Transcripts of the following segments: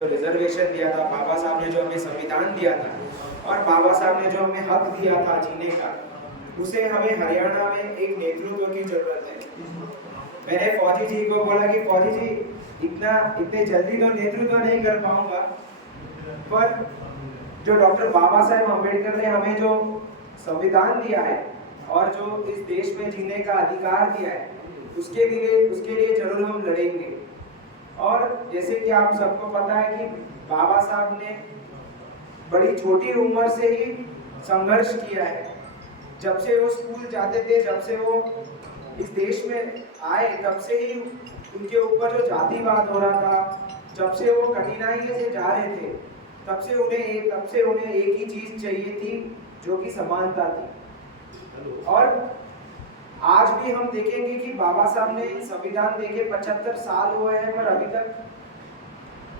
Reservation दिया था, बाबा साहब ने जो हमें संविधान दिया था और बाबा साहब ने जो हमें हक दिया था जीने का, उसे हमें हरियाणा में एक नेतृत्व की जरूरत है। मैंने फौजी जी को बोला कि फौजी जी इतने जल्दी तो नेतृत्व नहीं कर पाऊंगा, पर जो डॉक्टर बाबा साहेब अम्बेडकर ने हमें जो संविधान दिया है और जो इस देश में जीने का अधिकार दिया है, उसके लिए जरूर हम लड़ेंगे। और जैसे कि आप सबको पता है कि बाबा साहब ने बड़ी छोटी उम्र से ही संघर्ष किया है। जब से वो स्कूल जाते थे, जब से वो इस देश में आए, तब से ही उनके ऊपर जो जातिवाद हो रहा था, जब से वो कठिनाई से जा रहे थे, तब से उन्हें एक ही चीज चाहिए थी, जो कि समानता थी। और आज भी हम देखेंगे कि बाबा साहब ने संविधान देके 75 साल हुए हैं, पर अभी तक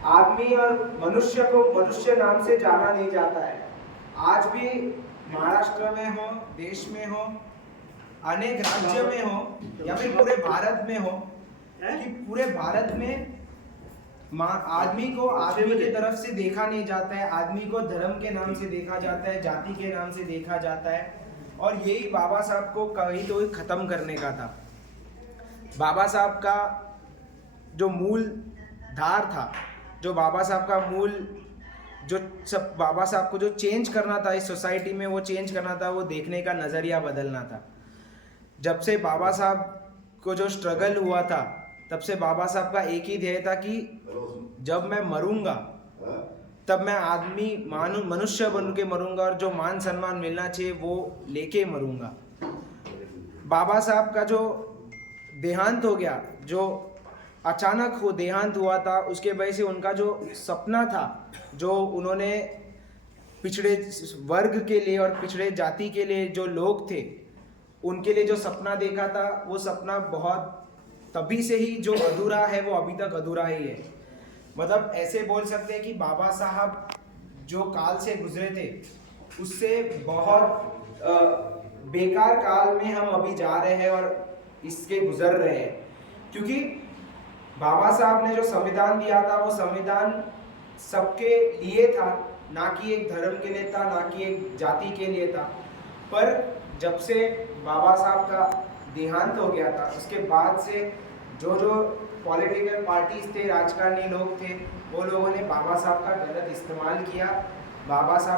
आदमी और मनुष्य को मनुष्य नाम से जाना नहीं जाता है। आज भी महाराष्ट्र में हो, देश में हो, अनेक राज्य में हो या फिर पूरे भारत में हो, कि पूरे भारत में आदमी को आदमी की तरफ से देखा नहीं जाता है, आदमी को धर्म के नाम से देखा जाता है, जाति के नाम से देखा जाता है। और यही बाबा साहब को कहीं तो खत्म करने का था। बाबा साहब का जो मूल धार था, जो बाबा साहब का मूल जो सब बाबा साहब को जो चेंज करना था इस सोसाइटी में, वो चेंज करना था, वो देखने का नज़रिया बदलना था। जब से बाबा साहब को जो स्ट्रगल हुआ था, तब से बाबा साहब का एक ही ध्येय था कि जब मैं मरूंगा तब मैं मनुष्य बन के मरूंगा और जो मान सम्मान मिलना चाहिए वो लेके मरूंगा। बाबा साहब का जो देहांत हो गया, जो अचानक हो देहांत हुआ था, उसके वजह से उनका जो सपना था, जो उन्होंने पिछड़े वर्ग के लिए और पिछड़े जाति के लिए जो लोग थे, उनके लिए जो सपना देखा था, वो सपना बहुत तभी से ही जो अधूरा है वो अभी तक अधूरा ही है। मतलब ऐसे बोल सकते हैं कि बाबा साहब जो काल से गुजरे थे, उससे बहुत बेकार काल में हम अभी जा रहे हैं और इसके गुजर रहे हैं। क्योंकि बाबा साहब ने जो संविधान दिया था, वो संविधान सबके लिए था, ना कि एक धर्म के लिए था, ना कि एक जाति के लिए था। पर जब से बाबा साहब का देहांत हो गया था, उसके बाद से जो पॉलिटिकल पार्टीज थे, राजकारणी लोग थे, वो लोगों ने बाबा साहब का गलत इस्तेमाल किया। बाबा साहब